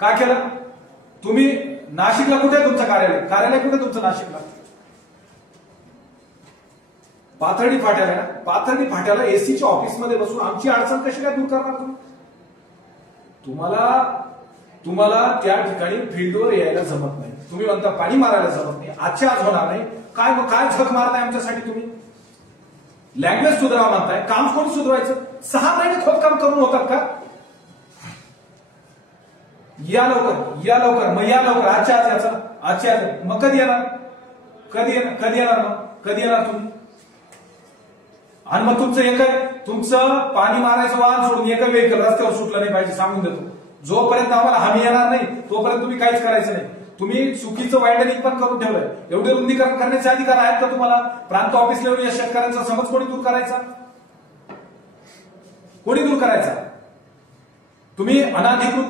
काय केलं तुम्ही? नाशिकला कुठे तुमचं कार्यालय? कार्यालय कुठे तुमचं नाशिकला? पाथर्डी फाट्याला. पाथर्डी फाट्याला एसीच्या ऑफिसमध्ये बसून आमची अडचण कशी काय दूर करणार तुम्ही? तुम्हाला त्या ठिकाणी फील्डवर यायला जमत नाही. तुम्ही म्हणता पाणी मारायला जमत नाही, आजच्या आज होणार नाही. काय झक मारताय आमच्यासाठी तुम्ही? लँग्वेज सुधारावं म्हणताय, काम कोणी सुधारायचं? 6 महिने खोदकाम करून होतात का? या लवकर मग या लवकर, आजच्या आज मग कधी येणार तुम्ही? आणि मग तुमचं तुमचं पाणी मारायचं वाहन सोडून एक व्हेकल रस्त्यावर सुटलं नाही पाहिजे, सांगून देतो. जोपर्यंत आम्हाला हमी येणार नाही तोपर्यंत तुम्ही काहीच करायचं नाही. तुम्ही चुकीचं वायडनिंग पण करून ठेवलंय. एवढे रुंदीकरण करण्याचे अधिकार आहेत का तुम्हाला? प्रांत ऑफिस लेवल या शेतकऱ्यांचा समज कोणी दूर करायचा? तुम्ही अनाधिकृत